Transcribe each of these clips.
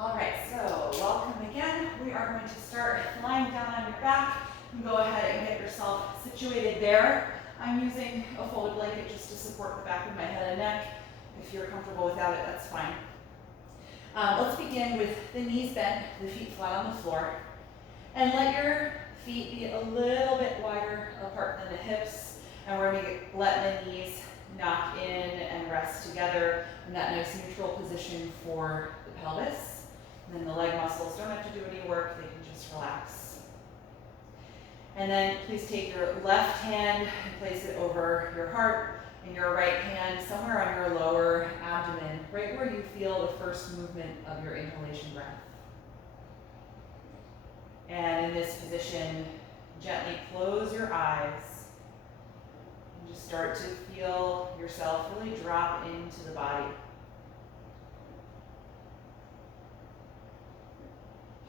All right, so welcome again. We are going to start lying down on your back. You can go ahead and get yourself situated there. I'm using a folded blanket just to support the back of my head and neck. If you're comfortable without it, that's fine. Let's begin with the knees bent, the feet flat on the floor. And let your feet be a little bit wider apart than the hips. And we're going to let the knees knock in and rest together in that nice neutral position for the pelvis. And then the leg muscles don't have to do any work, they can just relax. And then please take your left hand and place it over your heart, and your right hand somewhere on your lower abdomen, right where you feel the first movement of your inhalation breath. And in this position, gently close your eyes and just start to feel yourself really drop into the body.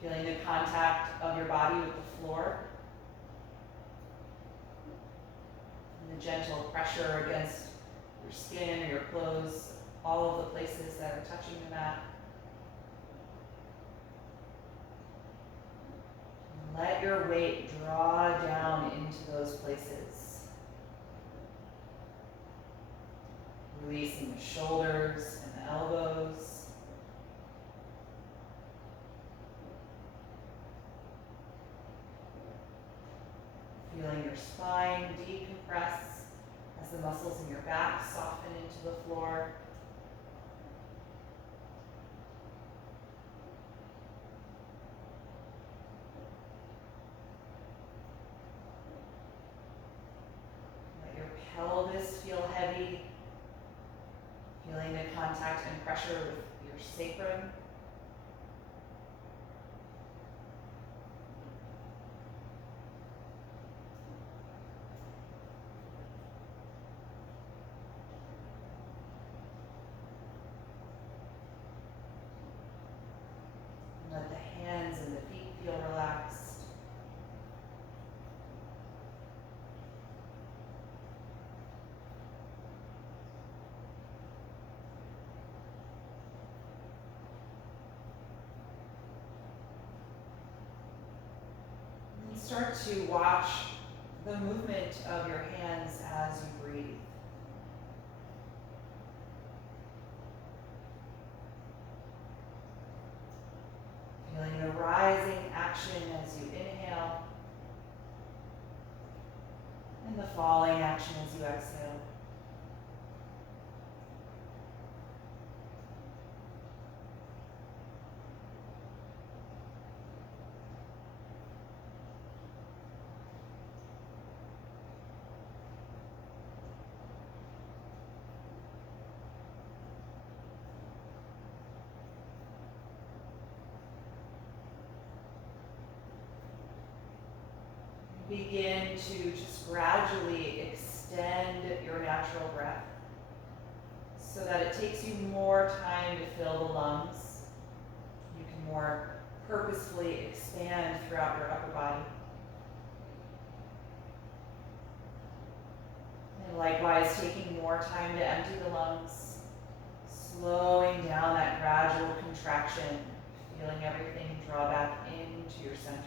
Feeling the contact of your body with the floor. And the gentle pressure against your skin or your clothes, all of the places that are touching the mat. And let your weight draw down into those places. Releasing the shoulders and the elbows. Feeling your spine decompress as the muscles in your back soften into the floor. Let your pelvis feel heavy, feeling the contact and pressure with your sacrum. Let the hands and the feet feel relaxed. And start to watch the movement of your hands as you breathe. Feeling the rising action as you inhale, and the falling action as you exhale. Begin to just gradually extend your natural breath so that it takes you more time to fill the lungs. You can more purposefully expand throughout your upper body. And likewise, taking more time to empty the lungs, slowing down that gradual contraction, feeling everything draw back into your center.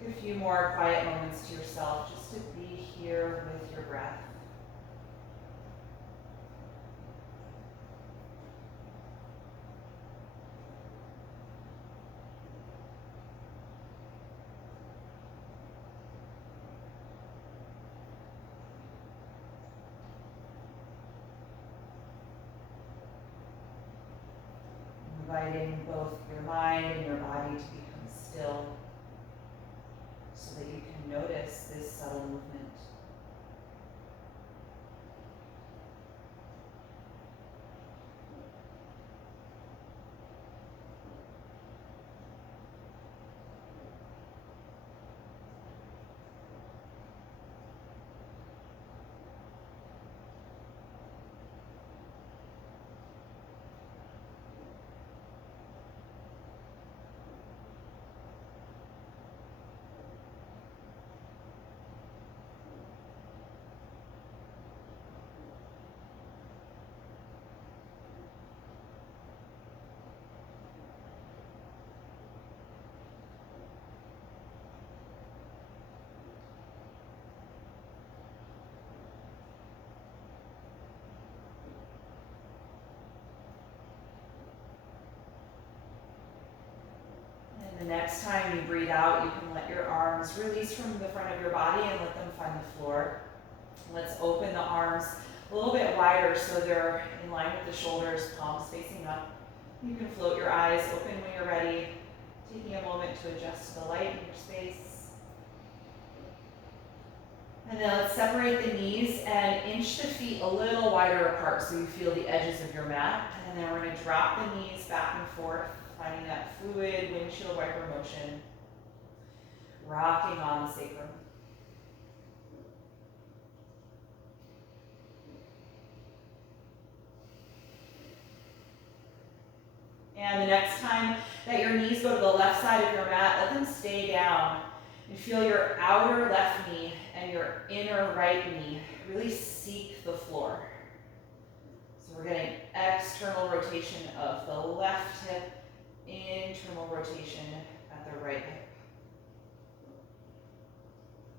Take a few more quiet moments to yourself just to be here with your breath. Inviting both your mind and your body to become still, so that you can notice this subtle movement. The next time you breathe out, you can let your arms release from the front of your body and let them find the floor. Let's open the arms a little bit wider so they're in line with the shoulders, palms facing up. You can float your eyes open when you're ready, taking a moment to adjust to the light in your space. And then let's separate the knees and inch the feet a little wider apart so you feel the edges of your mat. And then we're going to drop the knees back and forth, finding that fluid windshield wiper motion, rocking on the sacrum. And the next time that your knees go to the left side of your mat, let them stay down. And feel your outer left knee and your inner right knee really seek the floor. So we're getting external rotation of the left hip, internal rotation at the right hip.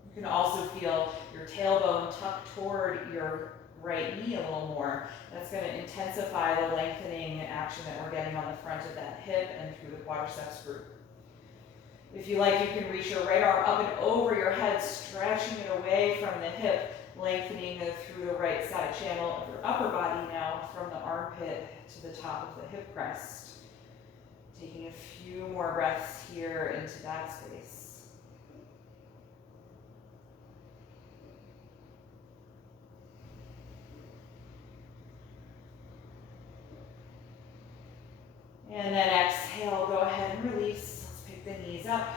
You can also feel your tailbone tucked toward your right knee a little more. That's going to intensify the lengthening action that we're getting on the front of that hip and through the quadriceps group. If you like, you can reach your right arm up and over your head, stretching it away from the hip, lengthening through the right side channel of your upper body now from the armpit to the top of the hip crest. Taking a few more breaths here into that space. And then exhale, go ahead and release. Let's pick the knees up,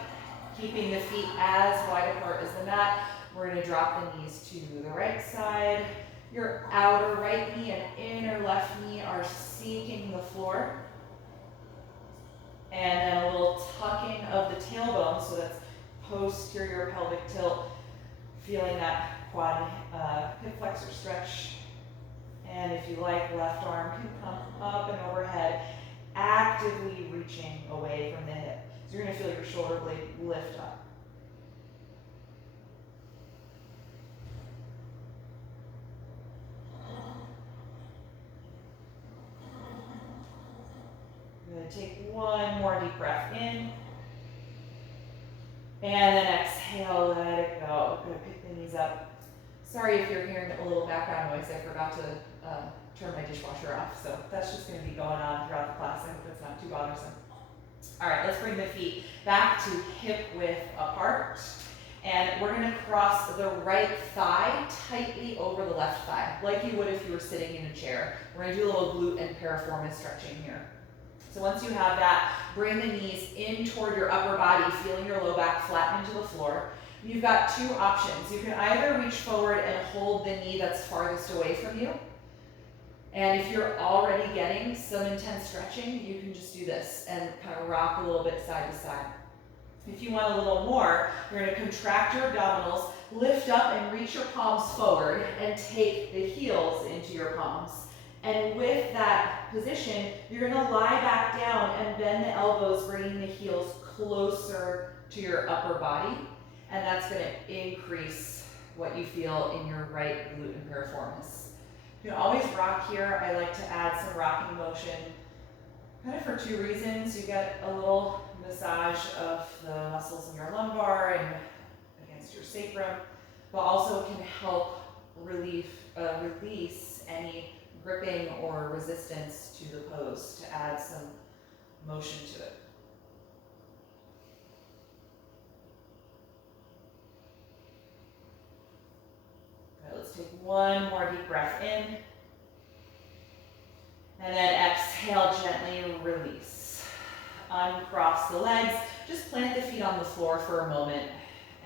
keeping the feet as wide apart as the mat. We're going to drop the knees to the right side. Your outer right knee and inner left knee are seeking the floor. And then a little tucking of the tailbone, so that's posterior pelvic tilt, feeling that quad hip flexor stretch. And if you like, left arm can come up and overhead, actively reaching away from the hip. So you're going to feel your shoulder blade lift up. I'm going to take one more deep breath in. And then exhale, let it go. I'm going to pick the knees up. Sorry if you're hearing a little background noise. I forgot to turn my dishwasher off, so that's just going to be going on throughout the class. I hope it's not too bothersome. All right, let's bring the feet back to hip width apart, and we're going to cross the right thigh tightly over the left thigh, like you would if you were sitting in a chair. We're going to do a little glute and piriformis stretching here. So once you have that, bring the knees in toward your upper body, feeling your low back flatten into the floor. You've got two options. You can either reach forward and hold the knee that's farthest away from you. And if you're already getting some intense stretching, you can just do this and kind of rock a little bit side to side. If you want a little more, you're going to contract your abdominals, lift up and reach your palms forward and take the heels into your palms. And with that position, you're going to lie back down and bend the elbows, bringing the heels closer to your upper body. And that's going to increase what you feel in your right glute and piriformis. You can always rock here. I like to add some rocking motion, kind of for two reasons. You get a little massage of the muscles in your lumbar and against your sacrum, but also can help release any gripping or resistance to the pose to add some motion to it. Let's take one more deep breath in. And then exhale, gently release. Uncross the legs. Just plant the feet on the floor for a moment.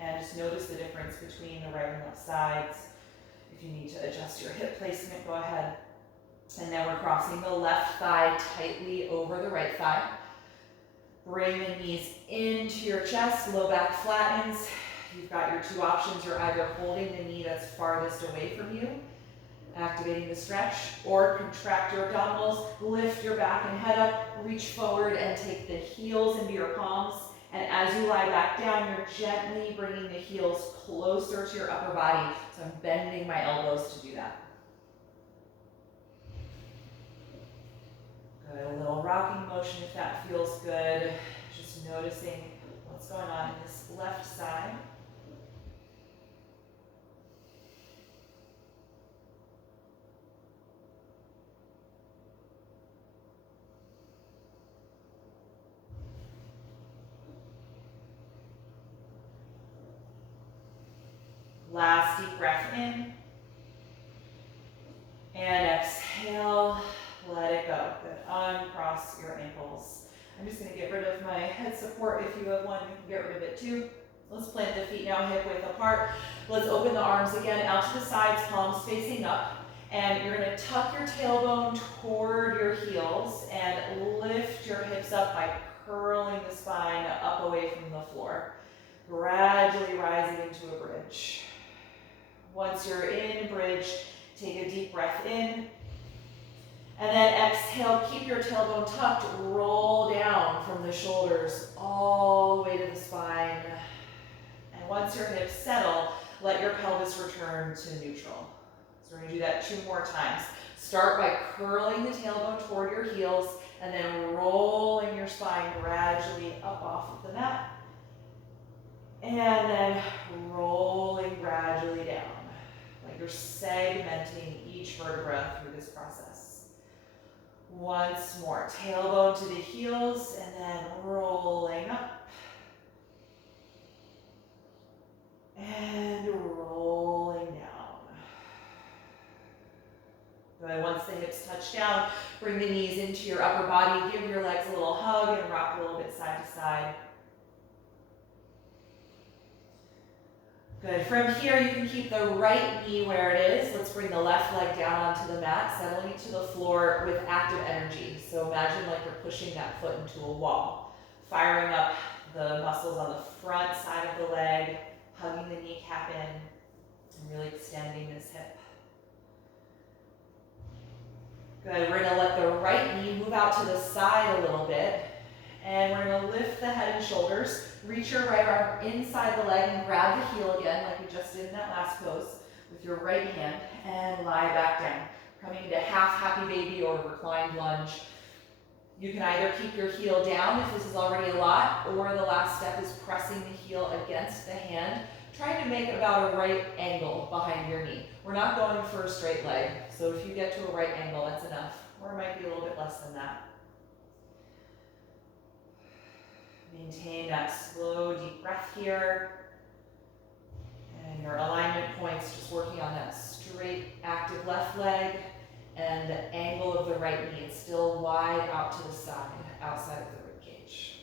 And just notice the difference between the right and left sides. If you need to adjust your hip placement, go ahead. And then we're crossing the left thigh tightly over the right thigh. Bring the knees into your chest, low back flattens. You've got your two options. You're either holding the knee that's farthest away from you, activating the stretch, or contract your abdominals, lift your back and head up, reach forward and take the heels into your palms. And as you lie back down, you're gently bringing the heels closer to your upper body. So I'm bending my elbows to do that. Good, a little rocking motion if that feels good. Just noticing what's going on in this left side. Last deep breath in. And exhale, let it go. Good. Uncross your ankles. I'm just going to get rid of my head support. If you have one, you can get rid of it too. Let's plant the feet now hip width apart. Let's open the arms again out to the sides, palms facing up. And you're going to tuck your tailbone toward your heels and lift your hips up by curling the spine up away from the floor. Gradually rising into a bridge. Once you're in bridge, take a deep breath in. And then exhale, keep your tailbone tucked, roll down from the shoulders all the way to the spine. And once your hips settle, let your pelvis return to neutral. So we're going to do that 2 more times. Start by curling the tailbone toward your heels and then rolling your spine gradually up off of the mat. And then rolling gradually down. Like you're segmenting each vertebra through this process. Once more, tailbone to the heels and then rolling up. And rolling down. Good. Once the hips touch down, bring the knees into your upper body. Give your legs a little hug and rock a little bit side to side. Good. From here, you can keep the right knee where it is. Let's bring the left leg down onto the mat, settling into the floor with active energy. So imagine like you're pushing that foot into a wall, firing up the muscles on the front side of the leg, hugging the kneecap in, and really extending this hip. Good. We're going to let the right knee move out to the side a little bit. And we're going to lift the head and shoulders, reach your right arm inside the leg and grab the heel again like we just did in that last pose with your right hand and lie back down. Coming into half happy baby or reclined lunge. You can either keep your heel down if this is already a lot, or the last step is pressing the heel against the hand, trying to make about a right angle behind your knee. We're not going for a straight leg, so if you get to a right angle, that's enough, or it might be a little bit less than that. Maintain that slow, deep breath here. And your alignment points, just working on that straight, active left leg and the angle of the right knee. It's still wide out to the side, outside of the rib cage.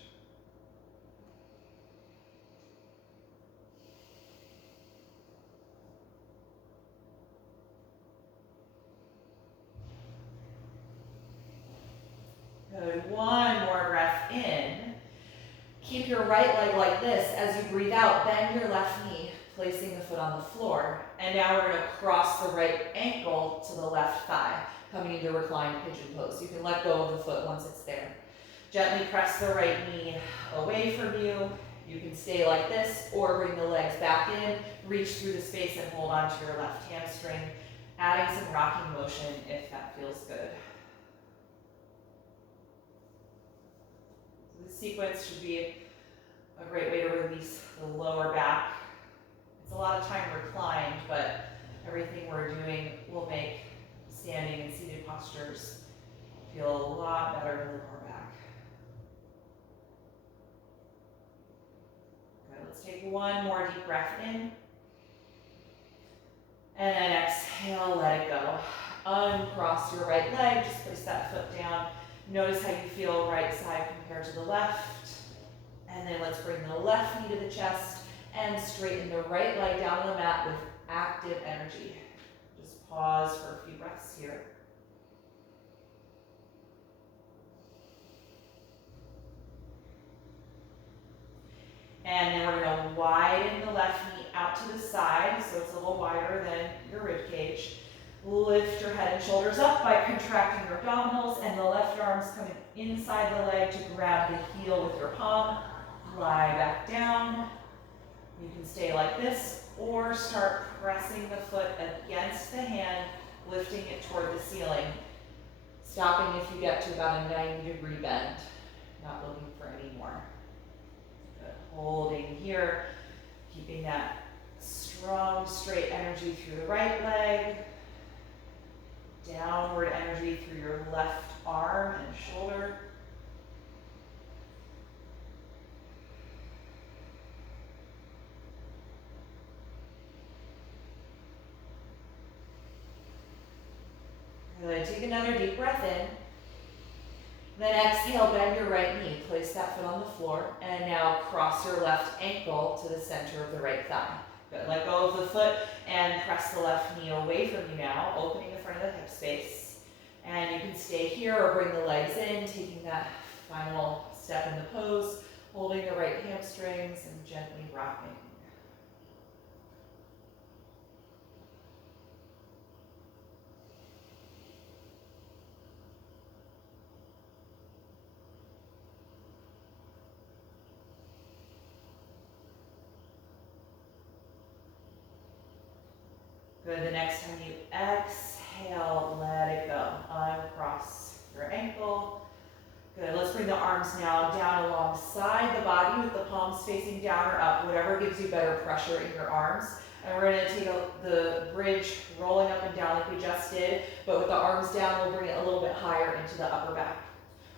Good. One more breath in. Keep your right leg like this. As you breathe out, bend your left knee, placing the foot on the floor. And now we're going to cross the right ankle to the left thigh, coming into reclined pigeon pose. You can let go of the foot once it's there. Gently press the right knee away from you. You can stay like this or bring the legs back in, reach through the space and hold on to your left hamstring, adding some rocking motion if that feels good. This sequence should be a great way to release the lower back. It's a lot of time reclined, but everything we're doing will make standing and seated postures feel a lot better in the lower back. Good. Let's take one more deep breath in. And then exhale, let it go. Uncross your right leg, just place that foot down. Notice how you feel right side compared to the left. And then let's bring the left knee to the chest and straighten the right leg down on the mat with active energy. Just pause for a few breaths here. And then we're going to widen the left knee out to the side so it's a little wider than your rib cage. Lift your head and shoulders up by contracting your abdominals, and the left arm's coming inside the leg to grab the heel with your palm. Lie back down. You can stay like this or start pressing the foot against the hand, lifting it toward the ceiling. Stopping if you get to about a 90-degree bend. Not looking for any more. Good. holding here, keeping that strong, straight energy through the right leg, downward energy through your left arm and shoulder. Good. Take another deep breath in. Then exhale, bend your right knee. Place that foot on the floor. And now cross your left ankle to the center of the right thigh. Good. Let go of the foot and press the left knee away from you now, opening the front of the hip space. And you can stay here or bring the legs in, taking that final step in the pose, holding the right hamstrings and gently rocking. Good, the next time you exhale, let it go. Uncross your ankle. Good, let's bring the arms now down alongside the body with the palms facing down or up, whatever gives you better pressure in your arms. And we're gonna take the bridge rolling up and down like we just did, but with the arms down, we'll bring it a little bit higher into the upper back.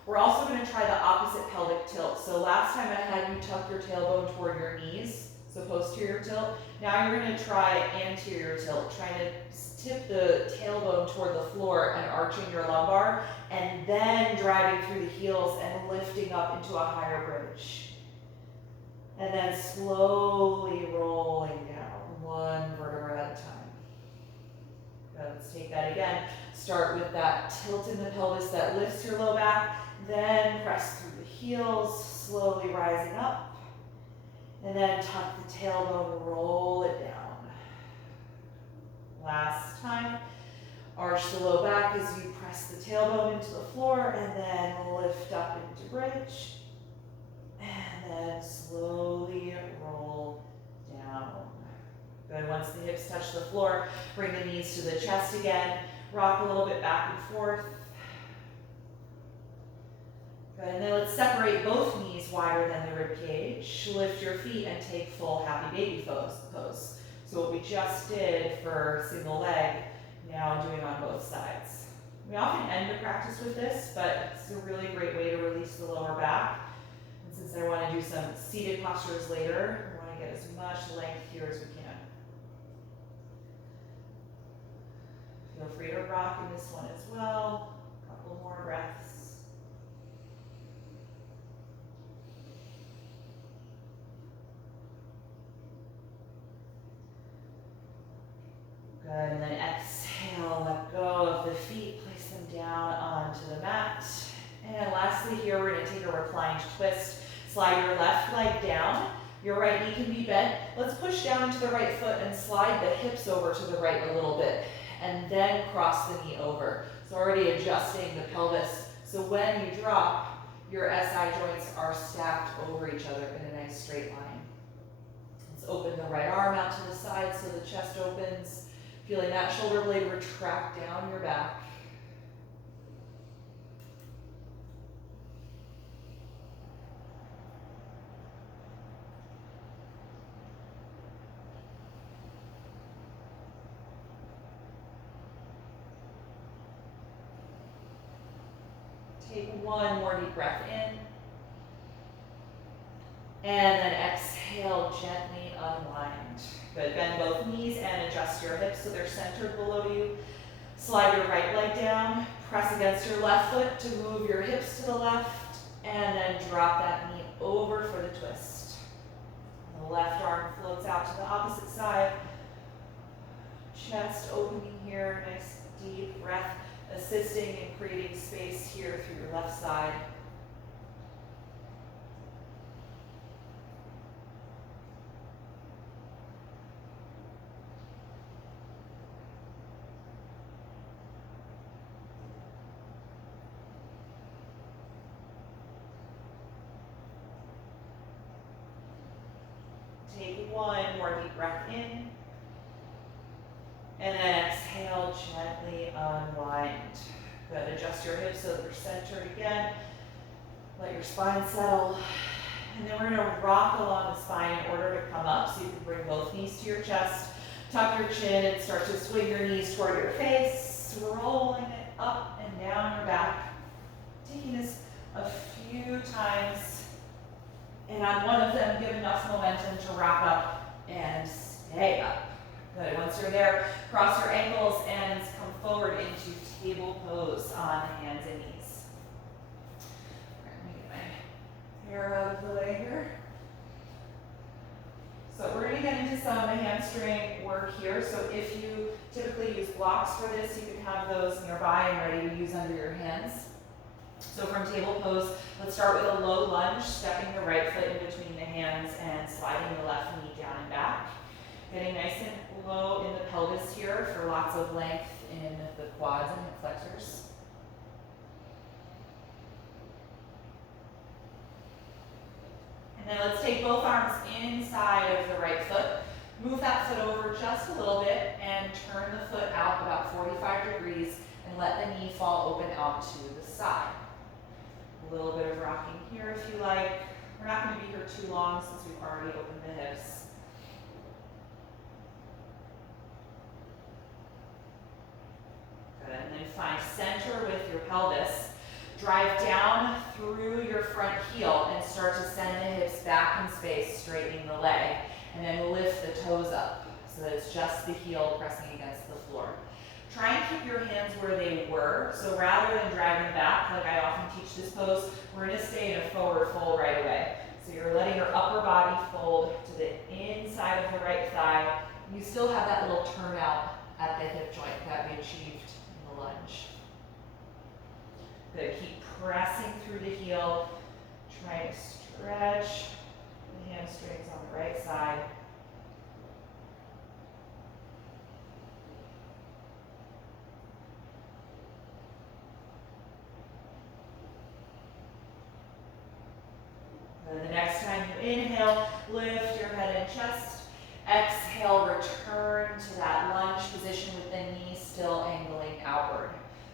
We're also gonna try the opposite pelvic tilt. So last time I had you tuck your tailbone toward your knees, so posterior tilt. Now you're going to try anterior tilt, trying to tip the tailbone toward the floor and arching your lumbar, and then driving through the heels and lifting up into a higher bridge. And then slowly rolling down, one vertebra at a time. Good, let's take that again. Start with that tilt in the pelvis that lifts your low back, then press through the heels, slowly rising up. And then tuck the tailbone, roll it down. Last time, arch the low back as you press the tailbone into the floor and then lift up into bridge. And then slowly roll down. Good, once the hips touch the floor, bring the knees to the chest again. Rock a little bit back and forth. Good, and then let's separate both knees wider than the rib cage. Lift your feet and take full happy baby pose. So what we just did for single leg, now doing on both sides. We often end the practice with this, but it's a really great way to release the lower back. And since I want to do some seated postures later, we want to get as much length here as we can. Feel free to rock in this one as well. A couple more breaths. Good, and then exhale, let go of the feet, place them down onto the mat. And lastly here, we're gonna take a reclined twist. Slide your left leg down, your right knee can be bent. Let's push down into the right foot and slide the hips over to the right a little bit, and then cross the knee over. So already adjusting the pelvis. So when you drop, your SI joints are stacked over each other in a nice straight line. Let's open the right arm out to the side so the chest opens. Feeling that shoulder blade retract down your back. Take one more deep breath in. And then exhale, gently unwind. Good, bend both knees and adjust your hips so they're centered below you. Slide your right leg down, press against your left foot to move your hips to the left, and then drop that knee over for the twist. The left arm floats out to the opposite side. Chest opening here, nice deep breath, assisting in creating space here through your left side. Take one more deep breath in. And then exhale, gently unwind. Good, adjust your hips so they're centered again. Let your spine settle. And then we're gonna rock along the spine in order to come up. So you can bring both knees to your chest, tuck your chin, and start to swing your knees toward your face, rolling it up and down your back. Taking this a few times, and on one of them, give enough momentum to rock up and stay up. Good. Once you're there, cross your ankles and come forward into table pose on hands and knees. Let me get my hair out of the way here. So we're going to get into some hamstring work here. So if you typically use blocks for this, you can have those nearby and ready to use under your hands. So from table pose, let's start with a low lunge, stepping the right foot in between the hands and sliding the left knee down and back. Getting nice and low in the pelvis here for lots of length in the quads and hip flexors. And then let's take both arms inside of the right foot. Move that foot over just a little bit and turn the foot out about 45 degrees and let the knee fall open out to the side. A little bit of rocking here if you like. We're not going to be here too long since we've already opened the hips. Good, and then find center with your pelvis. Drive down through your front heel and start to send the hips back in space, straightening the leg. And then lift the toes up so that it's just the heel pressing against the floor. Try and keep your hands where they were. So rather than dragging back, like I often teach this pose, we're going to stay in a forward fold right away. So you're letting your upper body fold to the inside of the right thigh. You still have that little turnout at the hip joint that we achieved in the lunge. Good. Keep pressing through the heel. Try to stretch the hamstrings on the right side. The next time you inhale, lift your head and chest. Exhale, return to that lunge position with the knee still angling outward.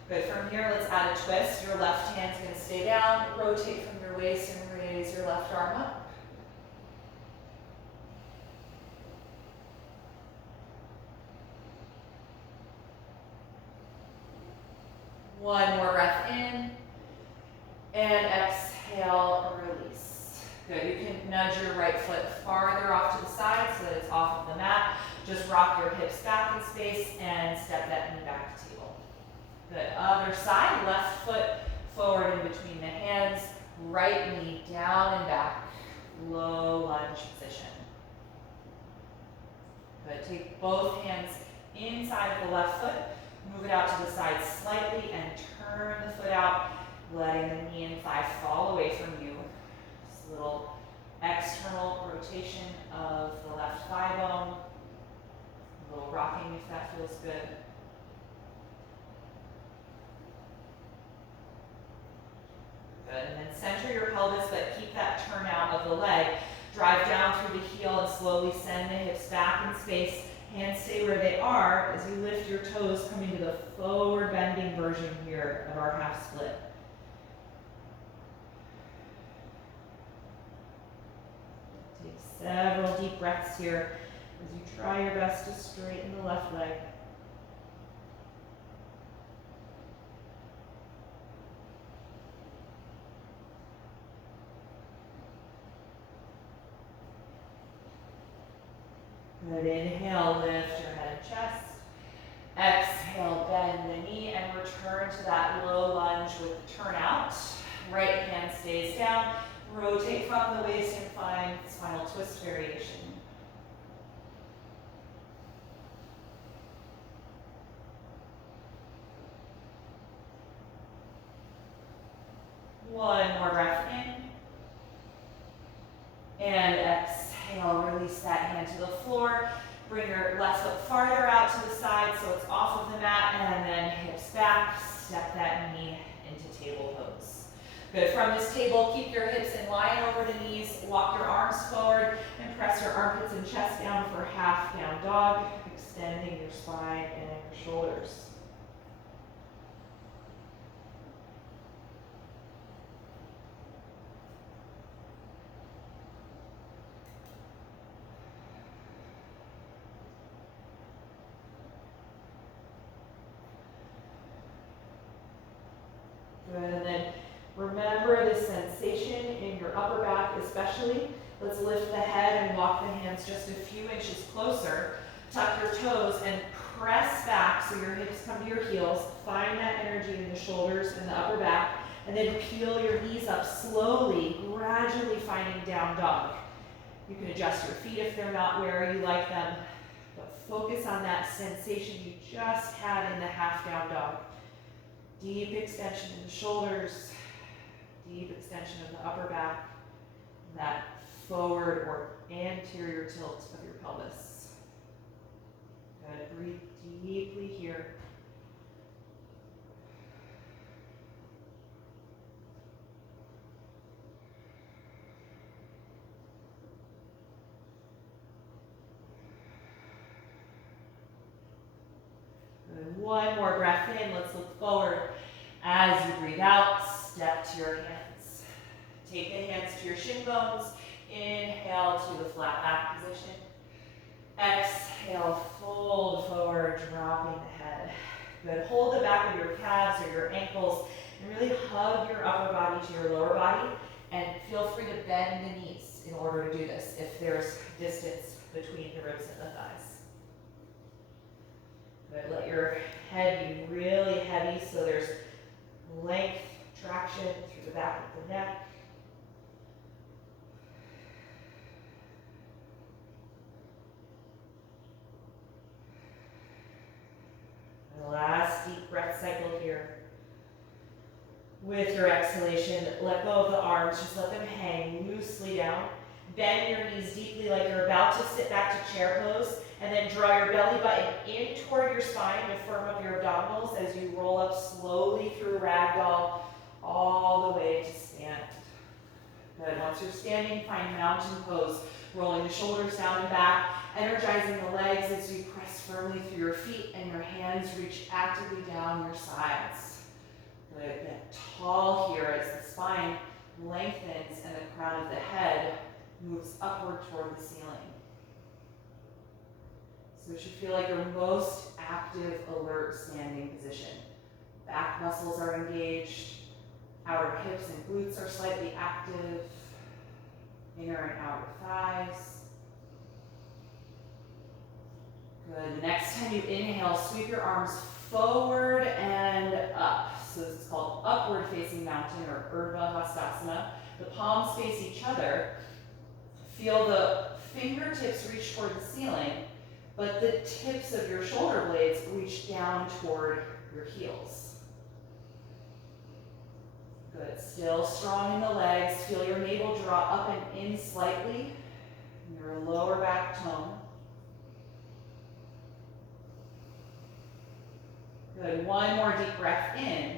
Good. From here, let's add a twist. Your left hand's going to stay down. Rotate from your waist and raise your left arm up. One more breath in. And exhale, release. Good. You can nudge your right foot farther off to the side so that it's off of the mat. Just rock your hips back in space and step that knee back to table. Good. Other side, left foot forward in between the hands, right knee down and back, low lunge position. Good. Take both hands inside of the left foot, move it out to the side slightly and turn the foot out, letting the knee and thigh fall away from you. Just a little external rotation of the left thigh bone, a little rocking if that feels good. Good, and then center your pelvis, but keep that turnout of the leg. Drive down through the heel and slowly send the hips back in space. Hands stay where they are as you lift your toes, coming to the forward bending version here of our half split. Take several deep breaths here as you try your best to straighten the left leg. Good. Inhale, lift your head and chest. Exhale, bend the knee and return to that low lunge with the turnout. Right hand stays down. Rotate from the waist and find spinal twist variation. One more breath in. And exhale, release that hand to the floor. Bring your left foot farther out to the side so it's off of the mat, and then hips back, step that knee into table pose. Good. From this table, keep your hips in line over the knees, walk your arms forward, and press your armpits and chest down for half down dog, extending your spine and your shoulders. Good, and then remember this sensation in your upper back especially. Let's lift the head and walk the hands just a few inches closer. Tuck your toes and press back so your hips come to your heels. Find that energy in the shoulders and the upper back. And then peel your knees up slowly, gradually finding down dog. You can adjust your feet if they're not where you like them. But focus on that sensation you just had in the half down dog. Deep extension in the shoulders. Deep extension of the upper back. That forward or anterior tilt of your pelvis. Good. Breathe deeply here. Good. One more breath in. Let's look forward. As you breathe out, step to your hands. Take the hands to your shin bones. Inhale to the flat back position. Exhale, fold forward, dropping the head. Good. Hold the back of your calves or your ankles and really hug your upper body to your lower body. And feel free to bend the knees in order to do this if there's distance between the ribs and the thighs. Good. Let your head be really heavy so there's length, traction through the back of the neck. Last deep breath cycle here. With your exhalation, let go of the arms. Just let them hang loosely down. Bend your knees deeply like you're about to sit back to chair pose. And then draw your belly button in toward your spine to firm up your abdominals as you roll up slowly through ragdoll all the way to stand. Good. Once you're standing, find mountain pose. Rolling the shoulders down and back. Energizing the legs as you press firmly through your feet and your hands reach actively down your sides. Good. Get tall here as the spine lengthens and the crown of the head moves upward toward the ceiling. So it should feel like your most active, alert standing position. Back muscles are engaged. Outer hips and glutes are slightly active. Inner and outer thighs. Good. The next time you inhale, sweep your arms forward and up. So this is called upward facing mountain or Urdhva Hastasana. The palms face each other. Feel the fingertips reach toward the ceiling, but the tips of your shoulder blades reach down toward your heels. Good. Still strong in the legs. Feel your navel draw up and in slightly. Your lower back tone. Good. One more deep breath in.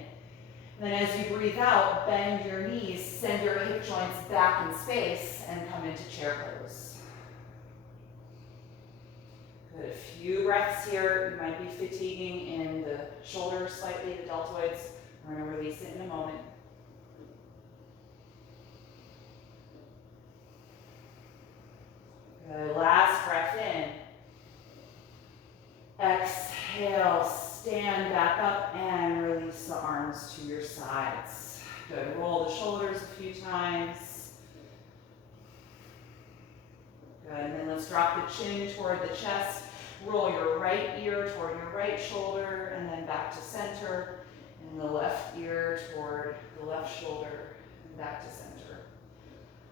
Then as you breathe out, bend your knees, send your hip joints back in space, and come into chair pose. Good. A few breaths here. You might be fatiguing in the shoulders slightly, the deltoids. We're going to release it in a moment. Good. Last breath in. Exhale, stand back up and release the arms to your sides. Good. Roll the shoulders a few times. Good. And then let's drop the chin toward the chest. Roll your right ear toward your right shoulder and then back to center. And the left ear toward the left shoulder and back to center.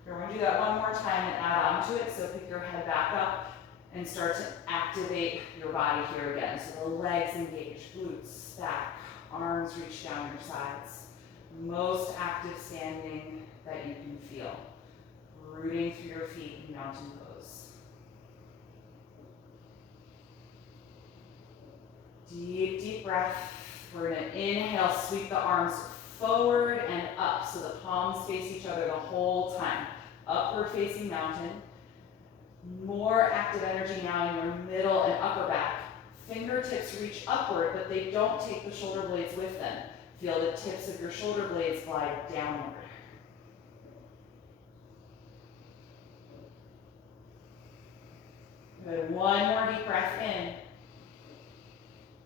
We're going to do that one more time and add on to it. So pick your head back up and start to activate your body here again. So the legs engage, glutes, back, arms reach down your sides. Most active standing that you can feel. Rooting through your feet in mountain pose. Deep, deep breath. We're going to inhale, sweep the arms forward and up so the palms face each other the whole time. Upward facing mountain. More active energy now in your middle and upper back. Fingertips reach upward, but they don't take the shoulder blades with them. Feel the tips of your shoulder blades glide downward. Good. One more deep breath in.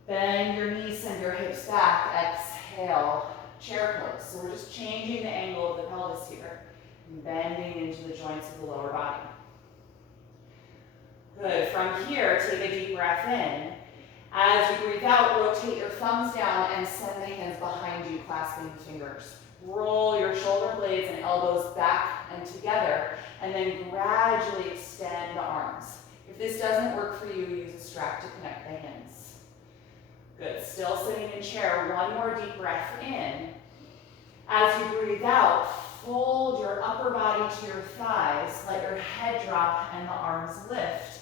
Bend your knees, send your hips back. Exhale. chair pose. So we're just changing the angle of the pelvis here, and bending into the joints of the lower body. Good. From here, take a deep breath in. As you breathe out, rotate your thumbs down and send the hands behind you, clasping the fingers. Roll your shoulder blades and elbows back and together, and then gradually extend the arms. If this doesn't work for you, use a strap to connect the hands. Good. Still sitting in chair. One more deep breath in. As you breathe out, fold your upper body to your thighs, let your head drop and the arms lift.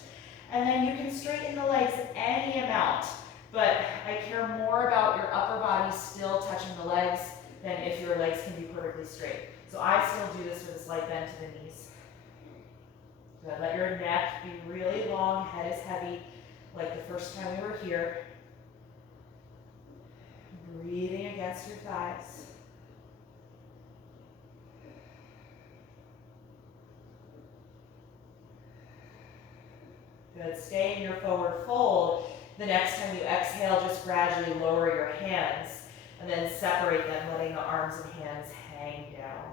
And then you can straighten the legs any amount, but I care more about your upper body still touching the legs than if your legs can be perfectly straight. So I still do this with a slight bend to the knees. Good. Let your neck be really long, head is heavy, like the first time we were here. Breathing against your thighs. Good. Stay in your forward fold. The next time you exhale, just gradually lower your hands and then separate them, letting the arms and hands hang down.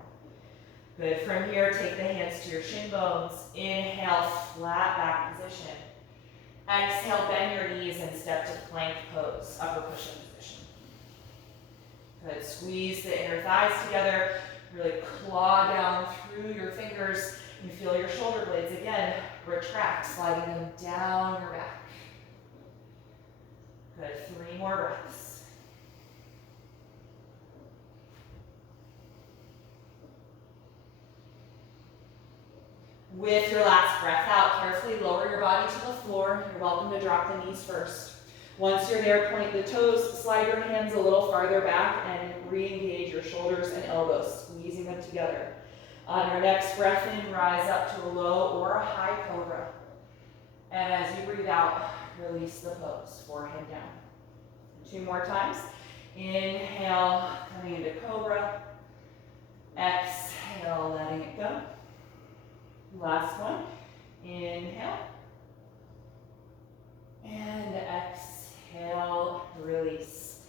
Good. From here, take the hands to your shin bones. Inhale, flat back position. Exhale, bend your knees and step to plank pose, upper push-in position. Good. Squeeze the inner thighs together. Really claw down through your fingers. You feel your shoulder blades again retract, sliding them down your back. Good. 3 more breaths. With your last breath out, carefully lower your body to the floor. You're welcome to drop the knees first. Once you're there, point the toes, slide your hands a little farther back, and re-engage your shoulders and elbows, squeezing them together. On your next breath in, rise up to a low or a high cobra. And as you breathe out, release the pose, forehead down. 2 more times. Inhale, coming into cobra. Exhale, letting it go. Last one. Inhale. And exhale, release.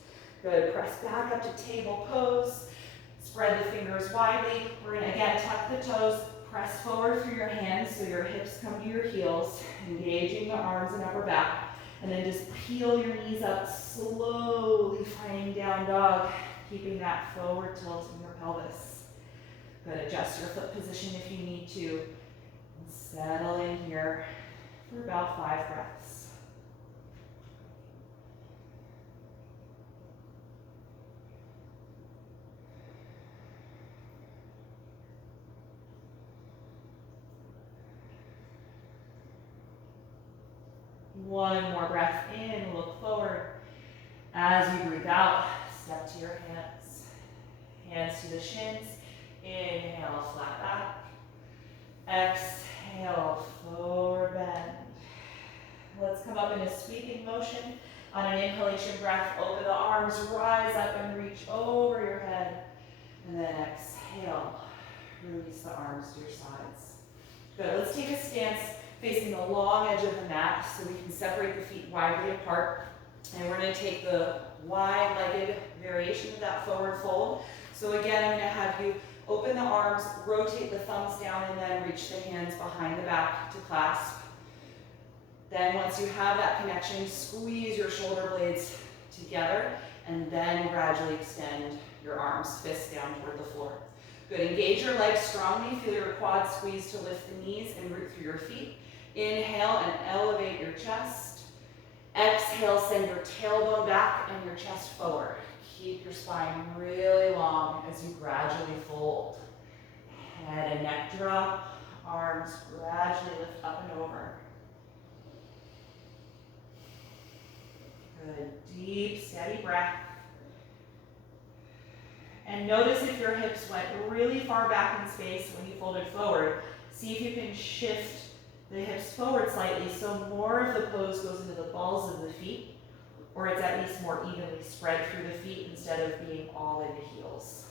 Good. Press back up to table pose. Spread the fingers widely. We're going to again tuck the toes, press forward through your hands so your hips come to your heels, engaging the arms and upper back. And then just peel your knees up, slowly finding down dog, keeping that forward tilt in your pelvis. Good. Adjust your foot position if you need to. And settle in here for about 5 breaths. One more breath in, look forward. As you breathe out, step to your hands. Hands to the shins. Inhale, flat back. Exhale, forward bend. Let's come up in a sweeping motion. On an inhalation breath, open the arms, rise up and reach over your head. And then exhale, release the arms to your sides. Good, let's take a stance facing the long edge of the mat so we can separate the feet widely apart. And we're going to take the wide-legged variation of that forward fold. So again, I'm going to have you open the arms, rotate the thumbs down, and then reach the hands behind the back to clasp. Then once you have that connection, squeeze your shoulder blades together, and then gradually extend your arms, fists down toward the floor. Good, engage your legs strongly, feel your quads squeeze to lift the knees and root through your feet. Inhale and elevate your chest. Exhale, send your tailbone back and your chest forward. Keep your spine really long as you gradually fold. Head and neck drop, arms gradually lift up and over. Good, deep, steady breath. And notice if your hips went really far back in space when you folded forward. See if you can shift the hips forward slightly so more of the pose goes into the balls of the feet, or it's at least more evenly spread through the feet instead of being all in the heels.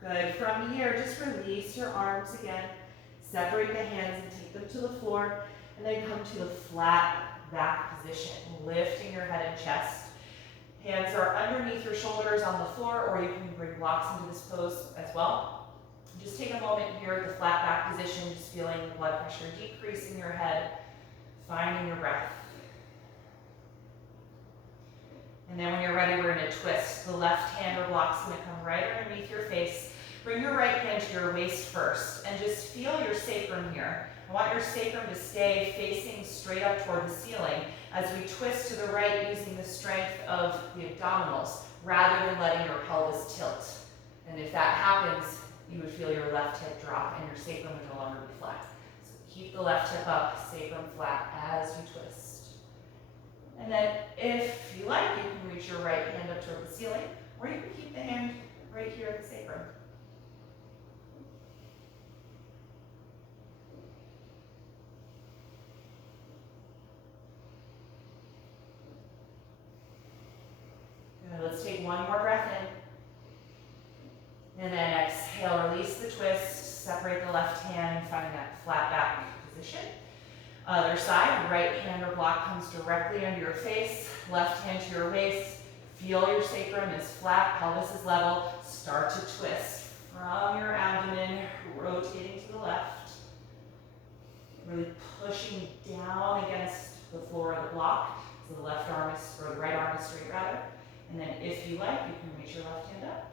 Good. From here, just release your arms again. Separate the hands and take them to the floor. And then come to the flat back position, lifting your head and chest. Hands are underneath your shoulders on the floor, or you can bring blocks into this pose as well. Just take a moment here at the flat back position, just feeling the blood pressure decrease in your head, finding your breath. And then when you're ready, we're going to twist. The left hand or block's going to come right underneath your face. Bring your right hand to your waist first, and just feel your sacrum here. I want your sacrum to stay facing straight up toward the ceiling as we twist to the right using the strength of the abdominals rather than letting your pelvis tilt. And if that happens, you would feel your left hip drop and your sacrum would no longer be flat. So keep the left hip up, sacrum flat as you twist. And then if you like, you can reach your right hand up toward the ceiling, or you can keep the hand right here at the sacrum. Good. Let's take one more breath in. And then exhale, release the twist, separate the left hand, find that flat back position. Other side, right hand or block comes directly under your face, left hand to your waist. Feel your sacrum is flat, pelvis is level. Start to twist from your abdomen, rotating to the left. Really pushing down against the floor of the block. So the left arm is, or the right arm is straight rather. And then if you like, you can reach your left hand up.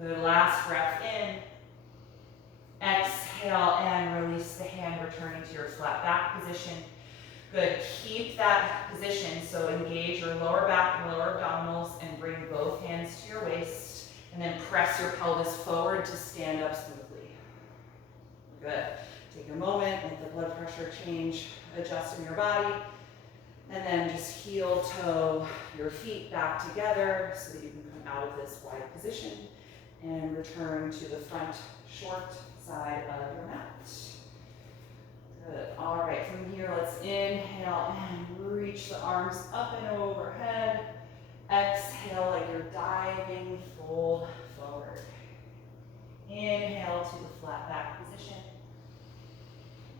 Good, last breath in. Exhale and release the hand, returning to your flat back position. Good, keep that position, so engage your lower back and lower abdominals and bring both hands to your waist. And then press your pelvis forward to stand up smoothly. Good. Take a moment, let the blood pressure change, adjust in your body. And then just heel toe your feet back together so that you can come out of this wide position and return to the front short side of your mat. Good. All right, from here, let's inhale and reach the arms up and overhead. Exhale like you're diving, fold forward. Inhale to the flat back position.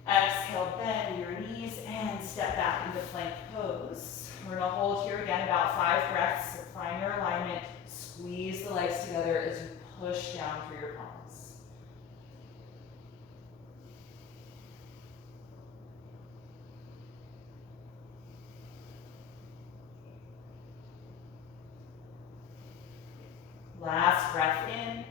Exhale, bend your knees and step back into plank pose. We're going to hold here again about 5 breaths. So find your alignment. Squeeze the legs together as you push down through your palms. Last breath in.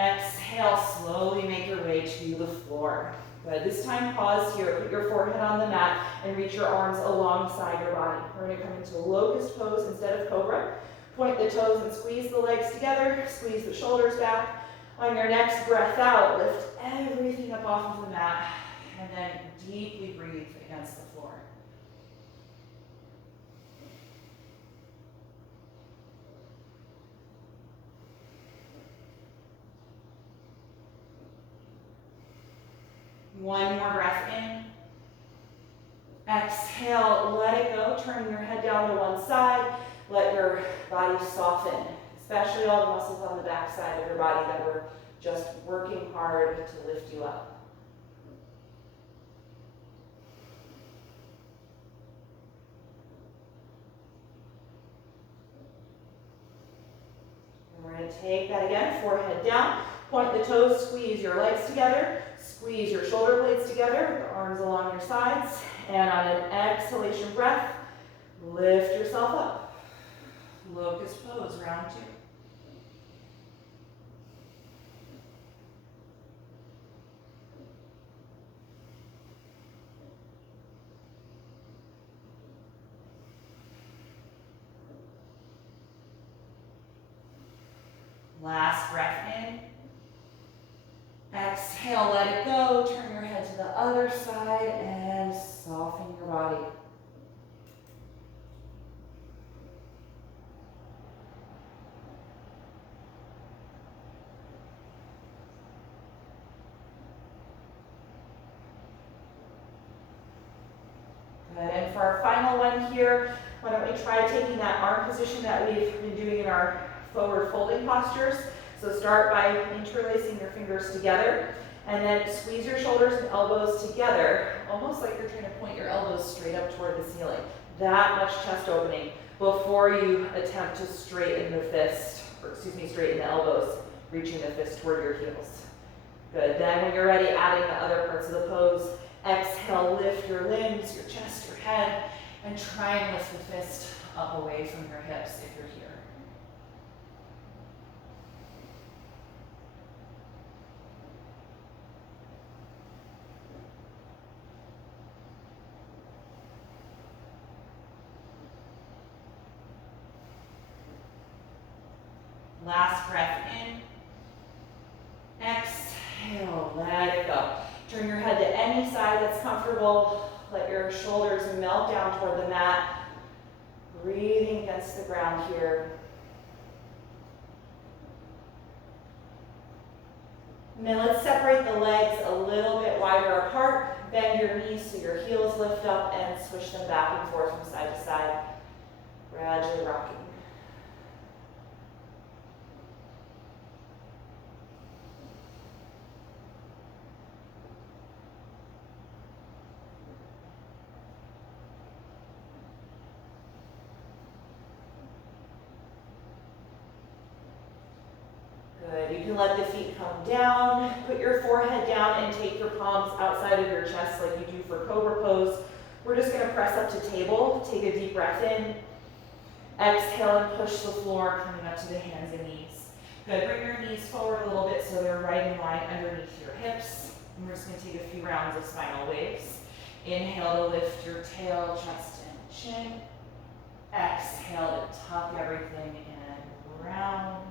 Exhale, slowly make your way to the floor. Good. This time, pause here. Put your forehead on the mat and reach your arms alongside your body. We're going to come into locust pose instead of cobra. Point the toes and squeeze the legs together. Squeeze the shoulders back. On your next breath out, lift everything up off of the mat and then deeply breathe against the floor. One more breath in. Exhale, let it go. Turn your head down to one side. Let your body soften, especially all the muscles on the back side of your body that were just working hard to lift you up. And we're going to take that again, forehead down. Point the toes, squeeze your legs together. Squeeze your shoulder blades together, the arms along your sides. And on an exhalation breath, lift yourself up. Locust pose, round 2. Last breath in. Exhale, let it go. Turn your head to the other side and soften your body. for our final one here, why don't we try taking that arm position that we've been doing in our forward folding postures. So start by interlacing your fingers together, and then squeeze your shoulders and elbows together, almost like you're trying to point your elbows straight up toward the ceiling. That much chest opening before you attempt to straighten the fist, or excuse me, straighten the elbows, reaching the fist toward your heels. Good. Then when you're ready, adding the other parts of the pose, exhale, lift your limbs, your chest, your head, and try and lift the fist up away from your hips if you're here. Last breath in. Exhale, let it go. Turn your head to any side that's comfortable. Let your shoulders melt down toward the mat. Breathing against the ground here. And then let's separate the legs a little bit wider apart. Bend your knees so your heels lift up and swish them back and forth from side to side. Gradually rocking. Good. You can let the feet come down. Put your forehead down and take your palms outside of your chest like you do for Cobra pose. We're just going to press up to table. Take a deep breath in. Exhale and push the floor, coming up to the hands and knees. Good. Bring your knees forward a little bit so they're right in line underneath your hips. And we're just going to take a few rounds of spinal waves. Inhale to lift your tail, chest, and chin. Exhale to tuck everything and round.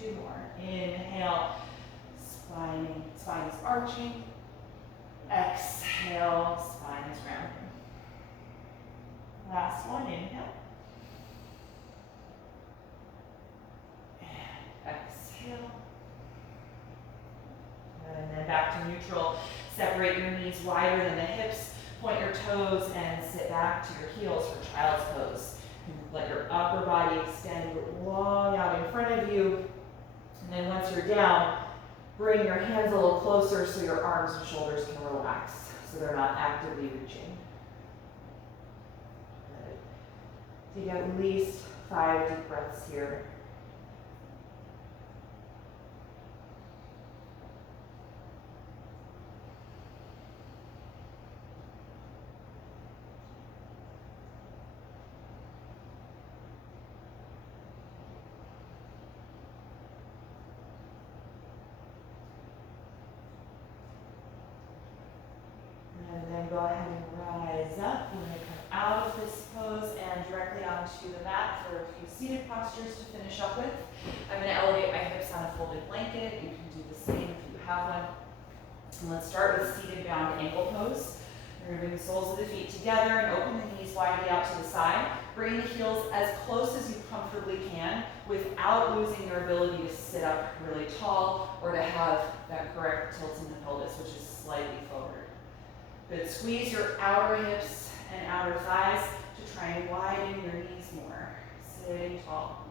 Two more. Inhale, spine is arching. Exhale, spine is rounding. Last one, inhale. And exhale. And then back to neutral. Separate your knees wider than the hips. Point your toes and sit back to your heels for child's pose. And let your upper body extend long out in front of you. And then once you're down, bring your hands a little closer so your arms and shoulders can relax, so they're not actively reaching. Good. Take at least 5 deep breaths here. Go ahead and rise up. We're going to come out of this pose and directly onto the mat for a few seated postures to finish up with. I'm going to elevate my hips on a folded blanket. You can do the same if you have one. And let's start with seated bound ankle pose. We're going to bring the soles of the feet together and open the knees widely out to the side. Bring the heels as close as you comfortably can without losing your ability to sit up really tall or to have that correct tilt in the pelvis, which is slightly forward. Good. Squeeze your outer hips and outer thighs to try and widen your knees more. Sitting tall.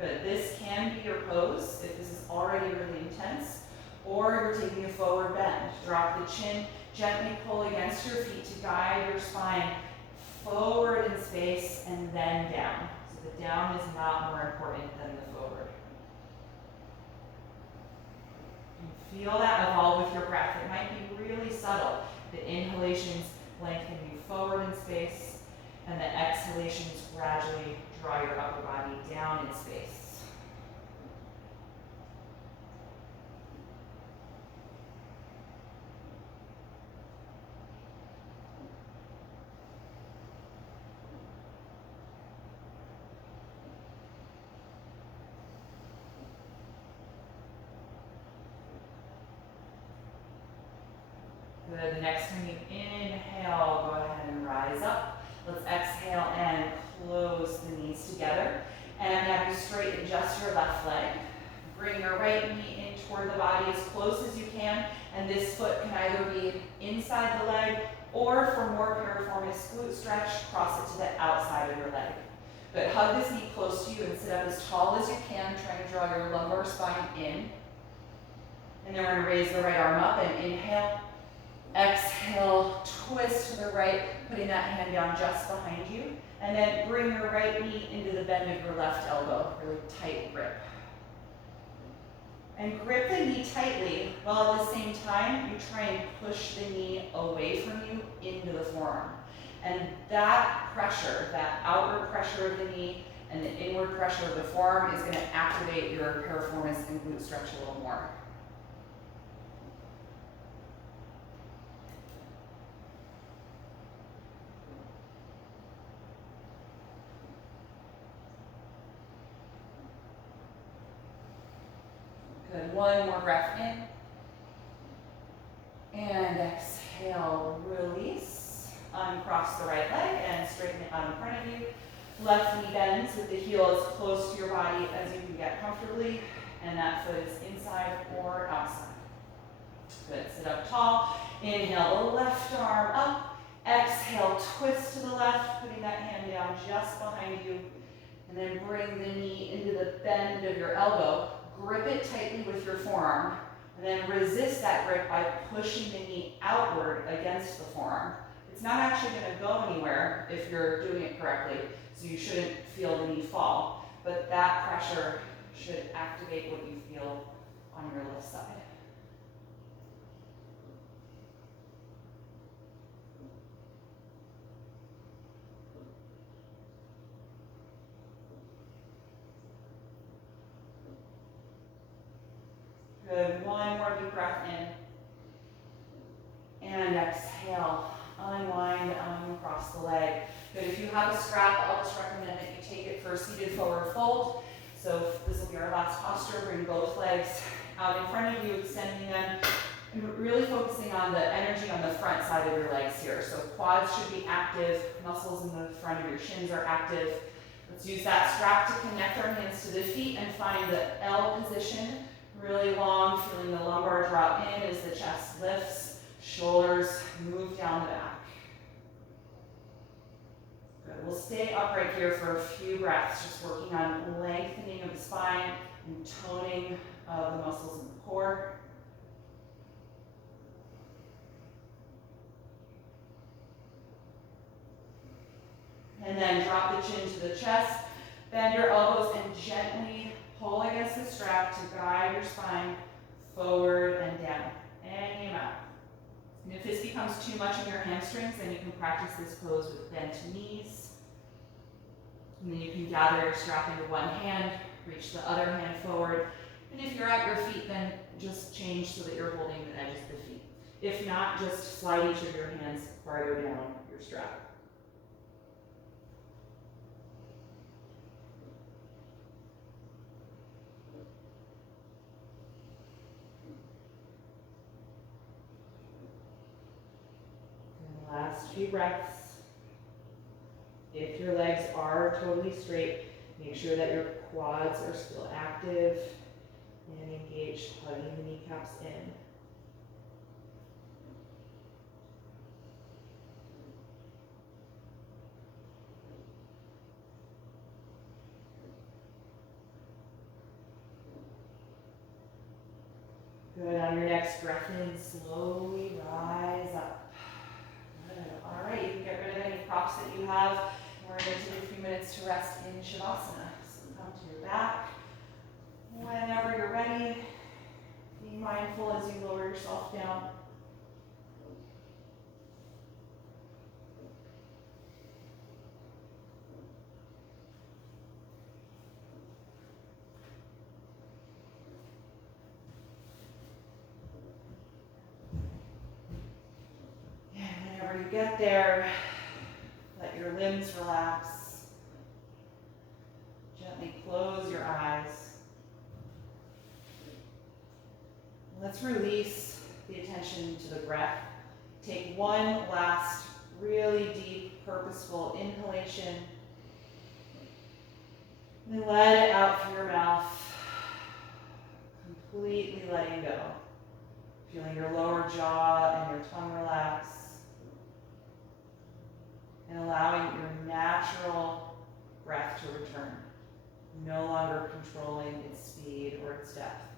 Good. This can be your pose if this is already really intense, or you're taking a forward bend. Drop the chin, gently pull against your feet to guide your spine forward in space and then down. So the down is not more important than the forward. Feel that evolve with your breath. It might be really subtle. The inhalations lengthen you forward in space, and the exhalations gradually draw your upper body down in space. Good. The next time you inhale, go ahead and rise up. Let's exhale and close the knees together. And have you straighten just your left leg. Bring your right knee in toward the body as close as you can, and this foot can either be inside the leg, or for more piriformis glute stretch, cross it to the outside of your leg. But hug this knee close to you and sit up as tall as you can, trying to draw your lumbar spine in. And then we're going to raise the right arm up and inhale. Exhale, twist to the right, putting that hand down just behind you. And then bring your right knee into the bend of your left elbow, really tight grip. And grip the knee tightly, while at the same time, you try and push the knee away from you into the forearm. And that pressure, that outward pressure of the knee and the inward pressure of the forearm is going to activate your piriformis and glute stretch a little more. Good, one more breath in. And exhale, release. Uncross the right leg and straighten it out in front of you. Left knee bends with the heel as close to your body as you can get comfortably. And that foot is inside or outside. Good, sit up tall. Inhale the left arm up. Exhale, twist to the left, putting that hand down just behind you. And then bring the knee into the bend of your elbow. Grip it tightly with your forearm, and then resist that grip by pushing the knee outward against the forearm. It's not actually going to go anywhere if you're doing it correctly, so you shouldn't feel the knee fall, but that pressure should activate what you feel on your left side. Good, one more deep breath in. And exhale, unwind across the leg. Good, if you have a strap, I'll just recommend that you take it for a seated forward fold. So this will be our last posture. Bring both legs out in front of you, extending them, and really focusing on the energy on the front side of your legs here. So quads should be active, muscles in the front of your shins are active. Let's use that strap to connect our hands to the feet and find the L position. Really long, feeling the lumbar drop in as the chest lifts, shoulders move down the back. Good. We'll stay upright here for a few breaths, just working on lengthening of the spine and toning of the muscles in the core. And then drop the chin to the chest, bend your elbows and gently pull against the strap to guide your spine forward and down, any amount. And if this becomes too much on your hamstrings, then you can practice this pose with bent knees. And then you can gather your strap into one hand, reach the other hand forward. And if you're at your feet, then just change so that you're holding the edges of the feet. If not, just slide each of your hands farther down your strap. Last few breaths. If your legs are totally straight, make sure that your quads are still active and engaged, hugging the kneecaps in. Good, on your next breath in, slowly rise up. All right, you can get rid of any props that you have. We're going to take a few minutes to rest in Shavasana. So come to your back. Whenever you're ready, be mindful as you lower yourself down. You get there, let your limbs relax. Gently close your eyes. Let's release the attention to the breath. Take one last really deep, purposeful inhalation. And let it out through your mouth. your lower jaw and your tongue relax. And allowing your natural breath to return. No longer controlling its speed or its depth.